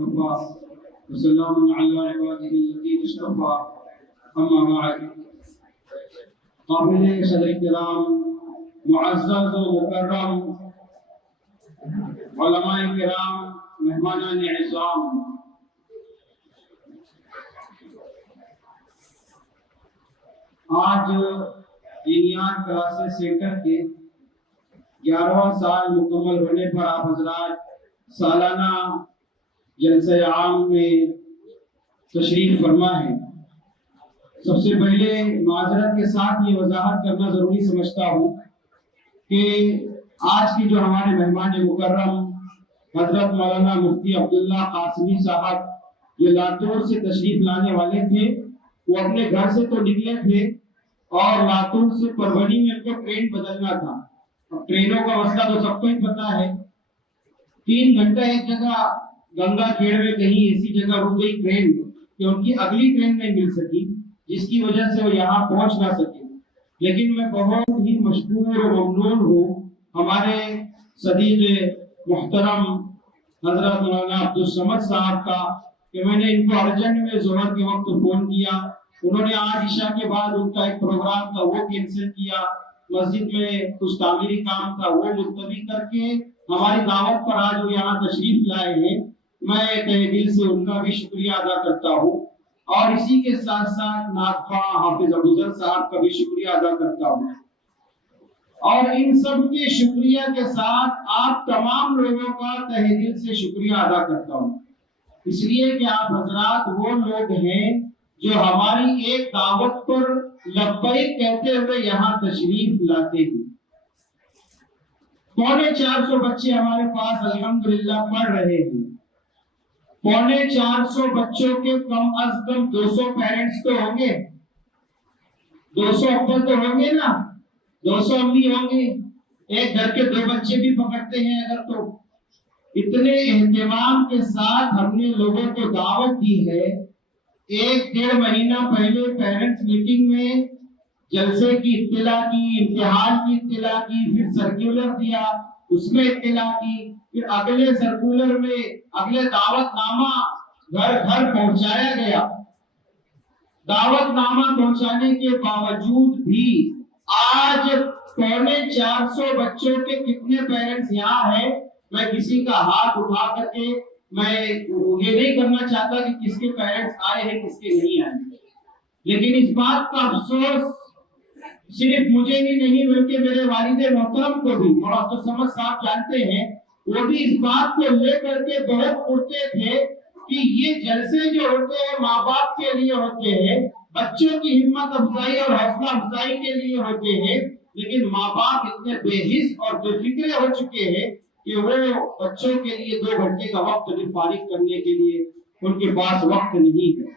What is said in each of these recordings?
وكفى وسلام على عباده الذين اصطفى اما بعد قابل صدر کرام معزز و مکرم علماء کرام مہمانان اعظام، آج دینیات کلاسز سینٹر کے 11واں سال مکمل ہونے پر آپ حضرات سالانہ جلسہ عام میں تشریف فرما ہے۔ سب سے پہلے معذرت کے ساتھ یہ وضاحت کرنا ضروری سمجھتا ہوں کہ آج کی جو ہمارے مہمان مکرم حضرت مولانا مفتی عبداللہ قاسمی صاحب جو لاتور سے تشریف لانے والے تھے، وہ اپنے گھر سے تو نکلے تھے اور لاتور سے پروری میں ان کو ٹرین بدلنا تھا۔ اب ٹرینوں کا مسئلہ تو سب کو ہی پتا ہے، 3 گھنٹہ ایک جگہ گنگا کھیڑ میں کہیں ایسی جگہ رک گئی ٹرین کہ ان کی اگلی ٹرین نہیں مل سکی، جس کی وجہ سے وہ یہاں پہنچ نہ سکے۔ لیکن میں بہت ہی مشکور و ممنون ہوں ہمارے صدیق محترم حضرت مولانا عبدالصمد صاحب کا کہ میں نے ان کو ارجنٹ میں ظہر کے وقت فون کیا، انہوں نے آج عشاء کے بعد ان کا ایک پروگرام تھا وہ کینسل کیا، مسجد میں کچھ تعمیری کام تھا وہ ملتوی کر کے ہماری دعوت پر آج وہ یہاں تشریف لائے ہیں۔ میں تہہ دل سے ان کا بھی شکریہ ادا کرتا ہوں اور اسی کے ساتھ ساتھ ناطقہ حافظ ابوذر صاحب کا بھی شکریہ ادا کرتا ہوں، اور ان سب کے شکریہ کے ساتھ آپ تمام لوگوں کا تہہ دل سے شکریہ ادا کرتا ہوں، اس لیے کہ آپ حضرات وہ لوگ ہیں جو ہماری ایک دعوت پر لبیک کہتے ہوئے یہاں تشریف لاتے ہیں۔ 450 بچے ہمارے پاس الحمدللہ پڑھ رہے ہیں۔ 450 بچوں کے کم از کم 200 پیرنٹس تو ہوں گے، 200 ابا تو ہوں گے نا، 200 امی ہوں گے، ایک گھر کے 2 بچے بھی پکڑتے ہیں اگر تو۔ اتنے اہتمام کے ساتھ ہم نے لوگوں کو دعوت دی ہے۔ 1-1.5 مہینہ پہلے پیرنٹس میٹنگ میں جلسے کی اطلاع کی، امتحان کی اطلاع کی، پھر سرکولر دیا اس میں اطلاع کی، پھر اگلے سرکولر میں اگلے دعوت نامہ گھر گھر پہنچایا گیا۔ دعوت نامہ پہنچانے کے باوجود بھی آج 450 بچوں کے کتنے پیرنٹس یہاں ہیں، میں کسی کا ہاتھ اٹھا کر کے میں یہ نہیں کرنا چاہتا کہ کس کے پیرنٹس آئے ہیں کس کے نہیں آئے، لیکن اس بات کا افسوس صرف مجھے ہی نہیں بلکہ میرے والد محترم کو بھی، اور عبدالصمد صاحب جانتے ہیں، وہ بھی اس بات کو لے کر کے بہت اڑتے تھے کہ یہ جلسے جو ہوتے ہیں ماں باپ کے لیے ہوتے ہیں، بچوں کی ہمت افزائی اور حوصلہ افزائی کے لیے ہوتے ہیں، لیکن ماں باپ اتنے بے حس اور بے فکر ہو چکے ہیں کہ وہ بچوں کے لیے 2 گھنٹے کا وقت بھی فارغ کرنے کے لیے ان کے پاس وقت نہیں ہے۔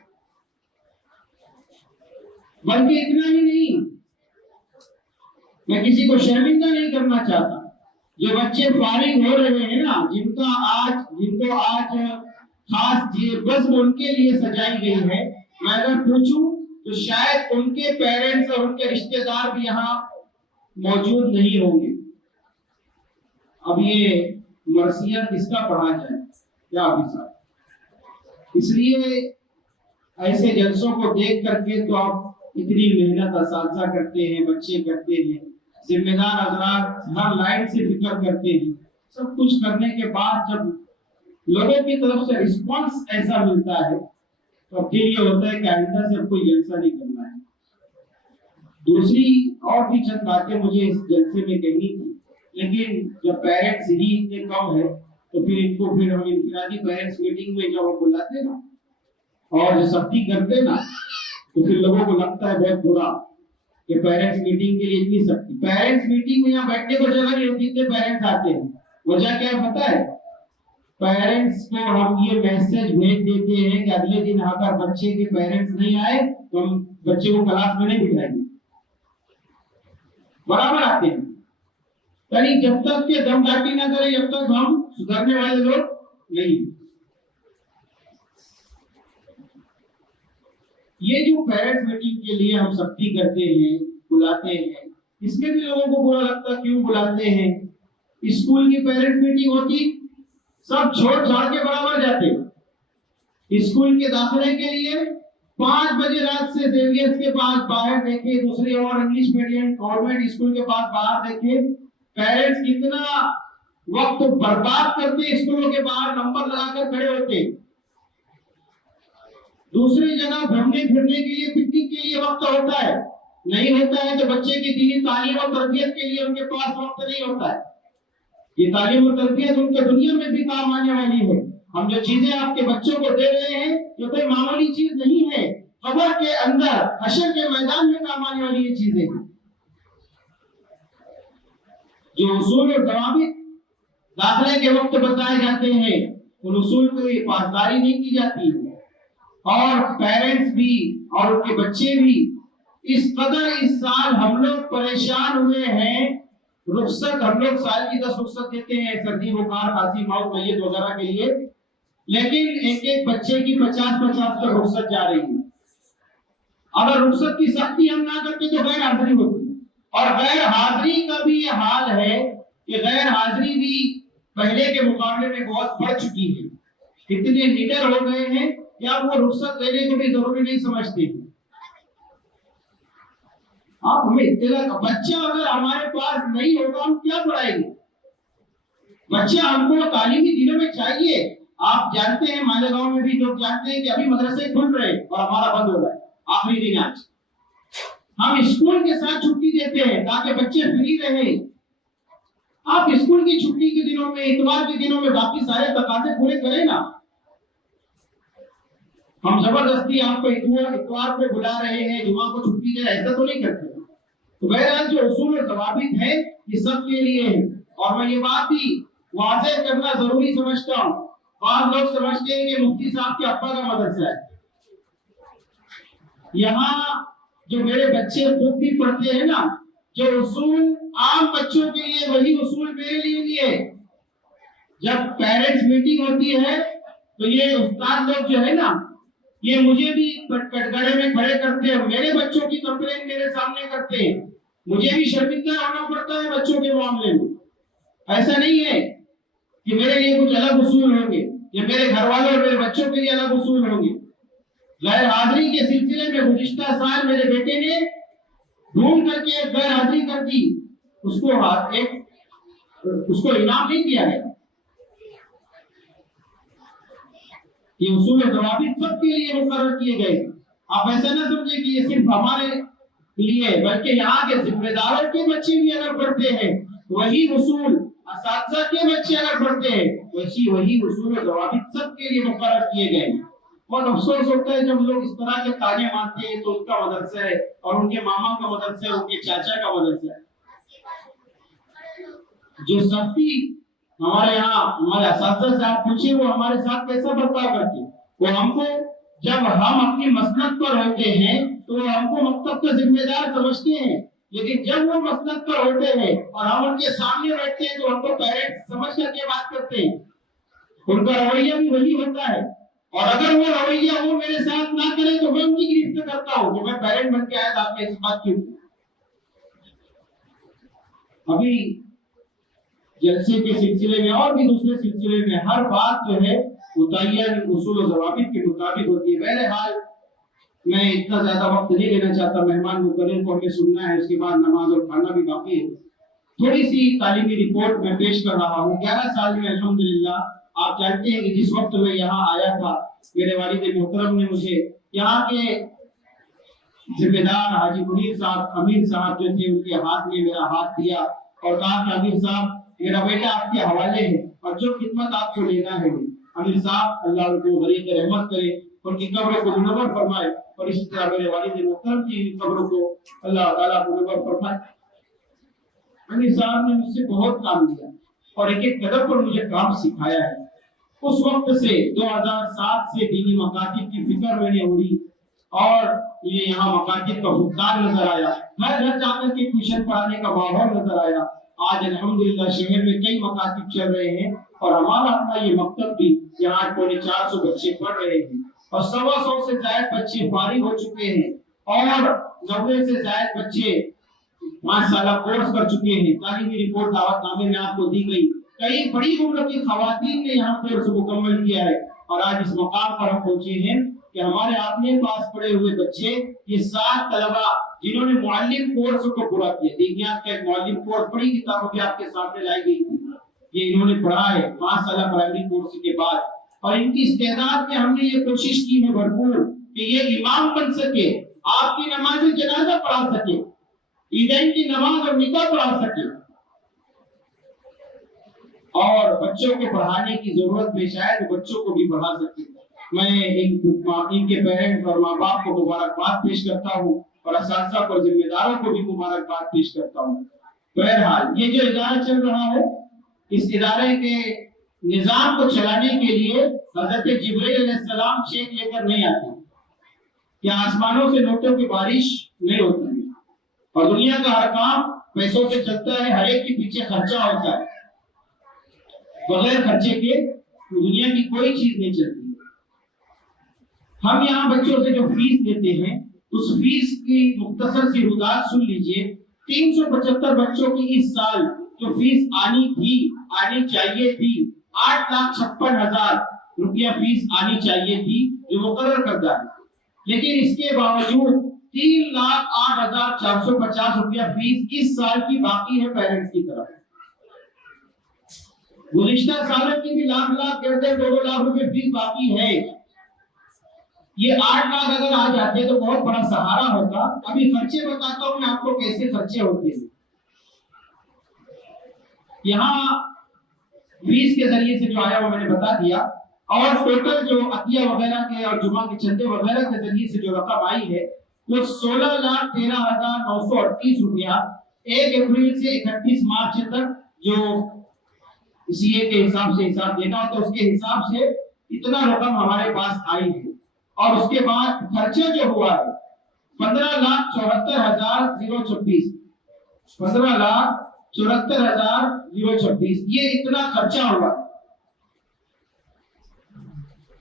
بلکہ اتنا ہی نہیں، میں کسی کو شرمندہ نہیں کرنا چاہتا، جو بچے فارغ ہو رہے ہیں نا، جن کو آج خاص بزم ان کے لیے سجائی گئی ہے، میں اگر پوچھوں تو شاید ان کے پیرنٹس اور ان کے رشتہ دار بھی یہاں موجود نہیں ہوں گے۔ اب یہ مرثیہ کس کا پڑھا جائے، کیا صاحب؟ اس لیے ایسے جلسوں کو دیکھ کر کے تو آپ اتنی محنت اساتذہ کرتے ہیں، بچے کرتے ہیں، ذمہ دار حضرات ہر لائن سے فکر کرتے ہیں، سب کچھ کرنے کے بعد جب لوگوں کی طرف سے رسپانس ایسا ملتا ہے تو پھر یہ ہوتا ہے کہ آئندہ سے کوئی جلسہ نہیں کرنا ہے۔ دوسری اور بھی چند باتیں مجھے اس جلسے میں کہنی تھی، لیکن جب پیرنٹس ہی اتنے کم ہے تو پھر ان کو پھر ہم انفرادی پیرنٹس میٹنگ میں جب ہم بلاتے نا اور جو سختی کرتے نا تو پھر لوگوں کو لگتا ہے بہت برا کہ پیرنٹس میٹنگ کے لیے اتنی سختی۔ پیرنٹس میٹنگ میں یہاں بیٹھنے کو جگہ نہیں ہوتی، اتنے پیرنٹس آتے ہیں۔ وجہ کیا پتہ ہے؟ پیرنٹس کو ہم یہ میسج بھیج دیتے ہیں کہ اگلے دن اگر بچے کے پیرنٹس نہیں آئے تو ہم بچے کو کلاس میں نہیں بٹھائیں گے، برابر آتے ہیں۔ یعنی جب تک کہ دم کاٹی نہ کرے جب تک ہم سدھرنے والے لوگ نہیں۔ یہ جو پیرنٹس میٹنگ کے لیے ہم سختی کرتے ہیں، بلاتے ہیں، اس میں بھی لوگوں کو برا لگتا کیوں بلاتے ہیں۔ اسکول کی پیرنٹس میٹنگ ہوتی، سب چھوڑ چھاڑ کے برابر جاتے، اسکول کے داخلے کے لیے 5 بجے رات سے زیویئرز کے پاس باہر دیکھے، دوسری اور انگلش میڈیم گورنمنٹ اسکول کے پاس باہر دیکھے، پیرنٹس کتنا وقت برباد کرتے اسکولوں کے باہر نمبر لگا کر کھڑے ہوتے. دوسری جگہ گھومنے پھرنے کے لیے پکنک کے لیے وقت ہوتا ہے، نہیں ہوتا ہے تو بچے کی دینی تعلیم اور تربیت کے لیے ان کے پاس وقت نہیں ہوتا ہے. یہ تعلیم اور تربیت ان کے دنیا میں بھی کام آنے والی ہے. ہم جو چیزیں آپ کے بچوں کو دے رہے ہیں یہ کوئی معمولی چیز نہیں ہے، قبر کے اندر حشر کے میدان میں کام آنے والی یہ چیزیں ہیں. جو اصول اور ضوابط داخلے کے وقت بتائے جاتے ہیں ان اصول کی پاسداری نہیں کی جاتی، اور پیرنٹس بھی اور ان کے بچے بھی اس قدر اس سال ہم لوگ پریشان ہوئے ہیں. رخصت ہم لوگ سال کی 10 رخصت دیتے ہیں، سردی بخار کھانسی موت میت وغیرہ کے لیے، لیکن ایک ایک بچے کی 50-50 تک رخصت جا رہی ہے. اگر رخصت کی سختی ہم نہ کرتے تو غیر حاضری ہوتی، اور غیر حاضری کا بھی یہ حال ہے کہ غیر حاضری بھی پہلے کے مقابلے میں بہت بڑھ چکی ہے. اتنے نڈر ہو گئے ہیں کہ اب وہ رخصت لینے کو بھی ضروری نہیں سمجھتے. آپ ہمیں اطلاع، بچہ اگر ہمارے پاس نہیں ہوگا ہم کیا پڑھائیں گے؟ بچہ ہم کو تعلیمی دنوں میں چاہیے. آپ جانتے ہیں مالیگاؤں میں بھی لوگ جانتے ہیں کہ ابھی مدرسے کھل رہے اور ہمارا بند ہو رہا ہے آخری دن آج. ہم اسکول کے ساتھ چھٹی دیتے ہیں تاکہ بچے فری رہیں. آپ اسکول کی چھٹی کے دنوں میں، اتوار کے دنوں میں باقی سارے تقاضے پورے کریں نا. ہم زبردستی آپ کو اتوار کو بلا رہے ہیں، جمعہ کو چھٹی دے رہے ہیں، ایسا تو نہیں کرتے. تو بہرحال جو اصول اور ضوابط ہیں یہ سب کے لیے ہے. اور میں یہ بات بھی واضح کرنا ضروری سمجھتا ہوں. بعض لوگ سمجھتے ہیں کہ مفتی صاحب کے ابا کا مدرسہ ہے. یہاں جو میرے بچے خود بھی پڑھتے ہیں نا، جو اصول عام بچوں کے لیے وہی اصول میرے لیے بھی ہے. جب پیرنٹس میٹنگ ہوتی ہے تو یہ استاد لوگ جو ہے نا یہ مجھے بھی کٹگڑے میں کھڑے کرتے ہیں، میرے بچوں کی کمپلین میرے سامنے کرتے ہیں. مجھے بھی شرمندہ ہونا پڑتا ہے بچوں کے معاملے میں. ایسا نہیں ہے کہ میرے لیے کچھ الگ اصول ہوں گے یا میرے گھر والوں اور میرے بچوں کے لیے الگ اصول ہوں گے. غیر حاضری کے سلسلے میں گزشتہ سال میرے بیٹے نے ڈھونڈ کر کے غیر حاضری کر دی، اس کو انعام نہیں دیا ہے. یہ اصول و ضوابط سب کے لیے مقرر کیے گئے. آپ ایسا نہ سمجھیں کہ یہ صرف ہمارے لیے، بلکہ یہاں کے ذمہ داروں کے بچے بھی اگر پڑھتے ہیں وہی اصول، اساتذہ کے بچے اگر پڑھتے ہیں وہی اصول و ضوابط سب کے لیے مقرر کیے گئے. اور افسوس ہوتا ہے جب لوگ اس طرح کے تانے مارتے ہیں تو ان کا مدرسہ ہے اور ان کے ماما کا مدرسہ ہے، ان کے چاچا کا مدرسہ ہے. جو سختی ہمارے یہاں ہمارے اساتذہ سے آپ پوچھیں وہ ہمارے ساتھ کیسا برتاؤ کرتے ہیں. وہ ہم کو جب ہم اپنی مسند پر ہوتے ہیں تو وہ ہم کو مکتب کا ذمہ دار سمجھتے ہیں، لیکن جب وہ مسند پر ہوتے ہیں اور ہم ان کے سامنے بیٹھتے ہیں تو ہم کو پیرنٹ سمجھ کر کے بات کرتے ہیں. ان کا رویہ بھی وہی ہوتا ہے، اور اگر وہ رویہ وہ میرے ساتھ نہ کرے تو میں ان کی گرفت کرتا ہوں کہ میں پیرنٹ بن کے آیا تھا، آپ نے اس بات کیوں. ابھی جلسے کے سلسلے میں اور بھی دوسرے سلسلے میں ہر بات جو ہے متعین اصول و ضوابط کے مطابق ہوتی ہے. بہرحال میں اتنا زیادہ وقت نہیں لینا چاہتا، مہمان مکرم کو ہمیں سننا ہے، اس کے بعد نماز اور کھانا بھی باقی ہے. تھوڑی سی تعلیمی رپورٹ میں پیش کر رہا ہوں. 11 سال میں الحمدللہ آپ جانتے ہیں کہ جس وقت میں یہاں آیا تھا میرے والد محترم نے مجھے یہاں کے ذمہ دار حاجی منیر صاحب، امین صاحب جو تھے، ان کے ہاتھ میں میرا ہاتھ دیا اور کہا کہ امیر صاحب میرا بیٹا آپ کے حوالے ہے اور جو خدمت آپ کو لینا ہے. امیر صاحب اللہ ان کو غریق رحمت کرے، ان کی قبر کو منور فرمائے، اور اسی طرح میرے والد محترم کی قبر کو اللہ تعالیٰ منور فرمائے. امیر صاحب نے مجھ سے بہت کام کیا اور ایک ایک قدم پر مجھے کام سکھایا ہے. اس وقت سے 2007 سے دینی مکاتب کی فکر میں نے اڑی اور مجھے یہاں مکاتب کا فقدان نظر آیا. گھر گھر جا کر کے ٹیوشن پڑھانے کا ماحول نظر آیا. آج الحمدللہ شہر میں کئی مکاتب چل رہے ہیں اور ہمارا اپنا یہ مکتب بھی یہاں 450 بچے پڑھ رہے ہیں اور 125 سے زائد بچے فارغ ہو چکے ہیں اور 90 سے زائد بچے 5 سالہ کورس کر چکے ہیں. تعلیمی رپورٹ دعوت نامے میں آپ کو دی گئی. کئی بڑی عمر کی خواتین نے یہاں کورس مکمل کیا ہے. اور آج اس مقام پر ہم پہنچے ہیں کہ ہمارے اپنے پاس پڑے ہوئے بچے یہ 7 طلبہ جنہوں نے معلم کورس کو پورا کیا، دیگنیات کا ایک معلم کورس بڑی کتابوں بھی آپ کے سامنے لائی گئی تھی، یہ انہوں نے پڑھا ہے 5 سالہ پرائمری کورس کے بعد، اور ان کی استعداد میں ہم نے یہ کوشش کی ہے بھرپور کہ یہ امام بن سکے، آپ کی نماز جنازہ پڑھا سکے، عیدین کی نماز اور نکاح پڑھا سکے، اور بچوں کو پڑھانے کی ضرورت پیش آئے تو بچوں کو بھی پڑھا سکے۔ میں ان کے پیرنٹس اور ماں باپ کو مبارکباد پیش کرتا ہوں اور اساتذہ اور ذمہ داروں کو بھی مبارکباد پیش کرتا ہوں۔ بہرحال یہ جو ادارہ چل رہا ہے، اس ادارے کے نظام کو چلانے کے لیے حضرت جبرائیل علیہ السلام چیک لے کر نہیں آتے، یا آسمانوں سے نوٹوں کی بارش نہیں ہوتی ہے، اور دنیا کا ہر کام پیسوں سے چلتا ہے، ہر ایک کے پیچھے خرچہ ہوتا ہے، بغیر خرچے کے دنیا کی کوئی چیز نہیں چلتی۔ ہم یہاں بچوں سے جو فیس دیتے ہیں اس فیس کی مختصر سی رودات سن لیجئے۔ 375 بچوں کی اس سال جو فیس آنی چاہیے تھی 8,56,000 روپیہ فیس آنی چاہیے تھی جو مقرر کردہ ہے، لیکن اس کے باوجود 3,08,450 روپیہ فیس اس سال کی باقی ہے پیرنٹس کی طرف۔ گزشتہ سالوں کی بھی لاکھ 2 لاکھ روپے فیس باقی ہے۔ یہ 8 لاکھ اگر آ جاتے تو بہت بڑا سہارا ہوتا۔ ابھی خرچے بتاتا ہوں میں آپ کو کیسے خرچے ہوتے ہیں۔ یہاں فیس کے ذریعے سے جو آیا وہ میں نے بتا دیا، اور ٹوٹل جو عطیہ وغیرہ کے اور جمعہ کے چندے وغیرہ کے ذریعے سے جو رقم آئی ہے وہ 16,13,938 روپیہ 1 اپریل سے 31 مارچ تک جو سی اے کے حساب سے حساب دینا ہوتا ہے اس کے حساب سے اتنا رقم ہمارے پاس آئی ہے، اور اس کے بعد خرچہ جو ہوا ہے 15,74,026 15,74,026 یہ اتنا خرچہ ہوا۔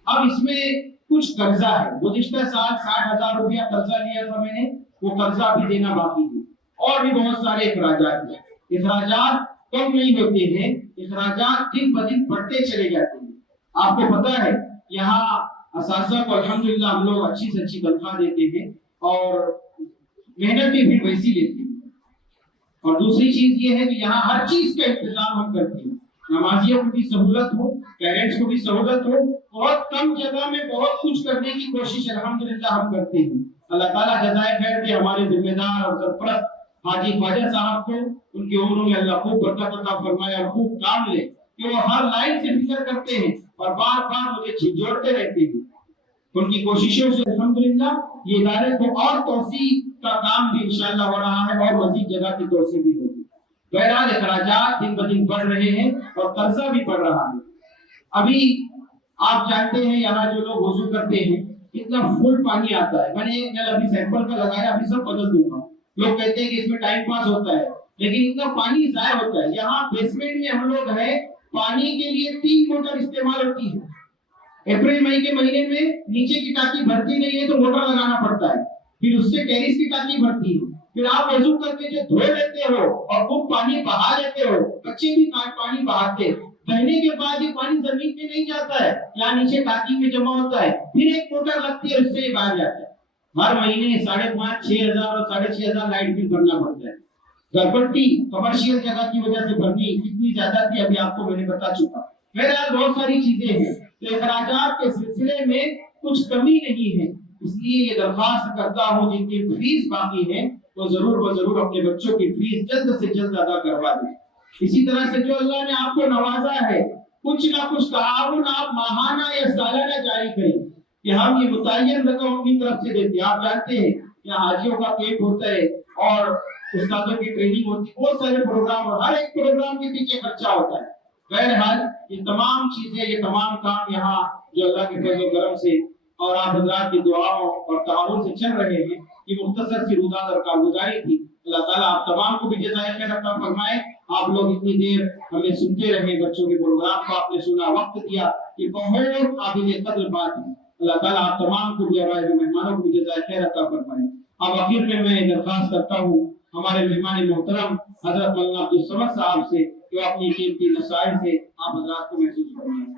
اب اس میں کچھ قرضہ ہے، گزشتہ سال 60,000 روپیہ قرضہ لیا تھا میں نے، وہ قرضہ بھی دینا باقی ہے، اور بھی بہت سارے اخراجات ہیں۔ اخراجات کم نہیں ہوتے ہیں، اخراجات دن بدن بڑھتے چلے جاتے ہیں۔ آپ کو پتا ہے یہاں اساتذہ کو الحمدللہ ہم لوگ اچھی سے اچھی تنخواہ دیتے ہیں اور محنت بھی ویسی لیتے ہیں، اور دوسری چیز یہ ہے کہ یہاں ہر چیز کا انتظام ہم کرتے ہیں، نمازیوں کو بھی سہولت ہو، پیرنٹس کو بھی سہولت ہو، بہت کم جگہ میں بہت کچھ کرنے کی کوشش الحمدللہ ہم کرتے ہیں۔ اللہ تعالیٰ جزائے خیر دے ہمارے ذمہ دار اور سرپرست حاجی خواجہ صاحب کو، ان کی عمروں میں اللہ خوب برکت عطا فرمائے اور خوب کام لے، کہ وہ ہر لائن سے فکر کرتے ہیں اور بار بار مجھے جھنجھوڑتے رہتے ہیں۔ ان کی کوششوں سے الحمدللہ یہ ادارے کو اور توسیع کا کام بھی انشاءاللہ ہو رہا ہے، اور مزید جگہ کی توسیع بھی ہوگی۔ بہرحال اخراجات دن بدن بڑھ رہے ہیں اور قرضہ بھی بڑھ رہا ہے۔ ابھی آپ جانتے ہیں یہاں جو لوگ وضو کرتے ہیں اتنا فل پانی آتا ہے، میں نے ایک نل ابھی سیمپل کا لگایا، ابھی سب بدل دوں گا۔ لوگ کہتے ہیں کہ اس میں ٹائم پاس ہوتا ہے، لیکن اتنا پانی ضائع ہوتا ہے۔ یہاں بیسمنٹ میں ہم لوگ ہیں، پانی کے لیے 3 موٹر استعمال ہوتی ہے۔ اپریل مئی کے مہینے میں نیچے کی ٹانکی بھرتی نہیں ہے تو موٹر لگانا پڑتا ہے، پھر اس سے ٹیرس کی ٹانکی بھرتی ہے، پھر آپ وضو کر کے جو دھو لیتے ہو اور خوب پانی بہا لیتے ہو، بچے بھی پانی بہاتے ہیں، بہنے کے بعد یہ پانی زمین پہ نہیں جاتا ہے، یہاں نیچے ٹانکی میں جمع ہوتا ہے، پھر ایک موٹر لگتی ہے اس سے یہ باہر جاتا ہے۔ ہر مہینے 5,500-6,000 اور 6,500 لائٹ بل بھرنا پڑتا ہے۔ گھرپٹی کمرشل جگہ کی وجہ سے بھرنی کتنی زیادہ تھی ابھی آپ کو میں نے بتا چکا۔ بہرحال بہت ساری چیزیں ہیں، تو اخراجات کے سلسلے میں کچھ کمی نہیں ہے، اس لیے یہ درخواست کرتا ہوں جن کی فیس باقی ہے وہ ضرور اپنے بچوں کی فیس جلد سے جلد ادا کروا دیں۔ اسی طرح سے جو اللہ نے آپ کو نوازا ہے کچھ نہ کچھ تعاون آپ ماہانہ یا سالانہ جاری کریں کہ ہم یہ متعین رقم اپنی طرف سے دیتے ہیں۔ آپ جانتے ہیں یہاں حاجیوں کا کیمپ ہوتا ہے اور استادوں کی ٹریننگ ہوتی ہے، بہت سارے پروگرام، اور ہر ایک پروگرام کے پیچھے خرچہ ہوتا ہے۔ بہرحال یہ تمام چیزیں، یہ تمام کام یہاں جو اللہ کے فضل و کرم سے اور آپ حضرات کی دعاؤں اور تعاون سے چل رہے ہیں، یہ مختصر سی روداد اور کارگزاری تھی۔ اللہ تعالیٰ آپ تمام کو بھی جزائے خیر عطا فرمائے۔ آپ لوگ اتنی دیر ہمیں سنتے رہے، بچوں کے پروگرام کو آپ نے سنا، وقت دیا، یہ بہت قابل قدر بات ہے۔ اللہ تعالیٰ آپ تمام کو بھی ہمارے مہمانوں کو بھی جزائے خیر عطا فرمائے۔ اب آخر میں درخواست کرتا ہوں ہمارے مہمان محترم حضرت مولانا عبدالصمد صاحب سے کہ وہ اپنی قیمتی نصائح سے آپ حضرات کو محسوس فرمائیں۔